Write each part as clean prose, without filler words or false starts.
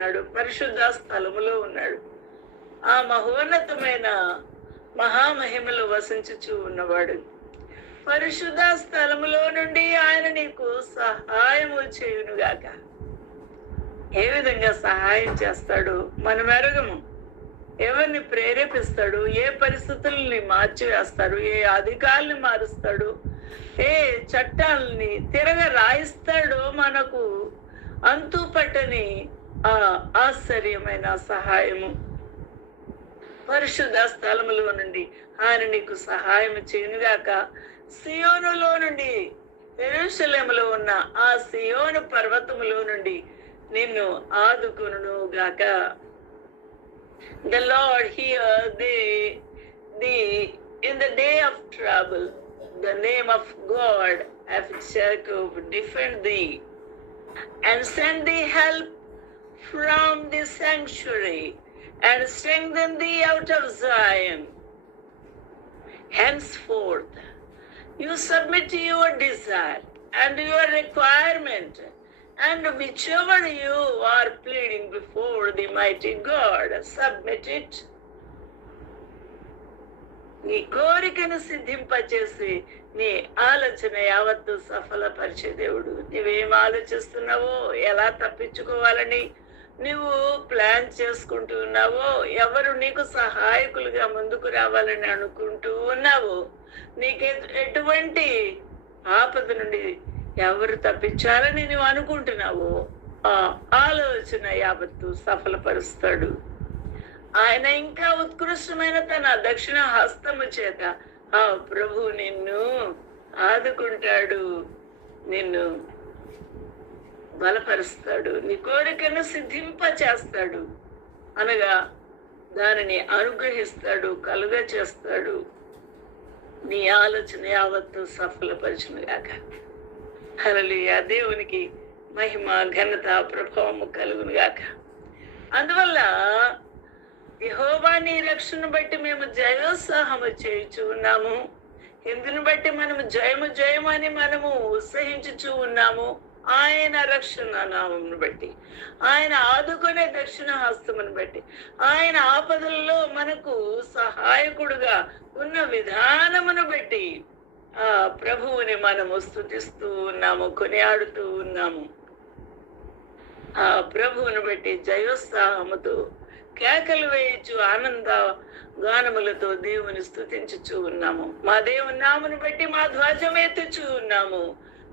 ఉన్నాడు, పరిశుద్ధ స్థలములో ఉన్నాడు. ఆ మహోన్నతమైన మహామహిమలో వసించుచూ ఉన్నవాడు. పరిశుద్ధ స్థలములో నుండి ఆయన నీకు సహాయము చేయునుగాక. ఏ విధంగా సహాయం చేస్తాడు మనం ఎరగము. ఎవరిని ప్రేరేపిస్తాడు, ఏ పరిస్థితుల్ని మార్చివేస్తాడు, ఏ అధికారుల్ని మారుస్తాడు, ఏ చట్టాలని తిరగ రాయిస్తాడో మనకు అంతు పట్టని ఆ ఆశ్చర్యమైన సహాయము పరిశుద్ధ స్థలములో నుండి ఆయన నీకు సహాయం చేయనుగాక. సియోనులో నుండి, యెరూషలేములో ఉన్న ఆ సియోను పర్వతములో నుండి నిన్ను ఆదుకొనును గాక. The Lord hear thee in the day of trouble. The name of God of Jacob defend thee and send thee help from the sanctuary and strengthen thee out of Zion. Henceforth, you submit your desire and your requirement, and whichever you are pleading before the mighty God, submit it. నీ కోరికను సిద్ధింపచేసి నీ ఆలోచన యావత్తు సఫలపరిచే దేవుడు. నువ్వేం ఆలోచిస్తున్నావో, ఎలా తప్పించుకోవాలని నువ్వు ప్లాన్ చేసుకుంటూ ఉన్నావో, ఎవరు నీకు సహాయకులుగా ముందుకు రావాలని అనుకుంటూ ఉన్నావో, నీకు ఎటువంటి ఆపద నుండి ఎవరు తప్పించాలని నువ్వు అనుకుంటున్నావో ఆ ఆలోచన యావత్తు సఫలపరుస్తాడు. ఆయన ఇంకా ఉత్కృష్టమైన తన దక్షిణ హస్తము చేత ఆ ప్రభు నిన్ను ఆదుకుంటాడు, నిన్ను బలపరుస్తాడు, నీ కోరికను సిద్ధింప చేస్తాడు, అనగా దానిని అనుగ్రహిస్తాడు, కలుగ చేస్తాడు. నీ ఆలోచన యావత్తు సఫలపరచునుగాక. హల్లెలూయా. దేవునికి మహిమ, ఘనత, ప్రభావము కలుగునుగాక. అందువల్ల యెహోవా నీ రక్షణ బట్టి మేము జయోత్సాహము చేయుచూ ఉన్నాము. ఎందుని బట్టి మనము జయము జయమని మనము ఉత్సహించుచూ ఉన్నాము. ఆయన రక్షణ నామమును బట్టి, ఆయన ఆదుకునే దక్షిణ హస్తమును బట్టి, ఆయన ఆపదల్లో మనకు సహాయకుడుగా ఉన్న విధానమును బట్టి ఆ ప్రభువుని మనము స్తుతిస్తూ ఉన్నాము, కొనియాడుతూ ఉన్నాము. ఆ ప్రభువును బట్టి జయోత్సాహముతో కేకలు వేయచ్చు, ఆనంద గానములతో దేవుని స్తుతించుచూ ఉన్నాము. మా దేవుని నామమును బట్టి మా ధ్వజం ఎత్తుచూ ఉన్నాము.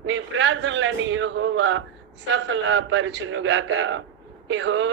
నీ ప్రార్థనలని యెహోవా సఫలపరచునుగాక. యెహోవా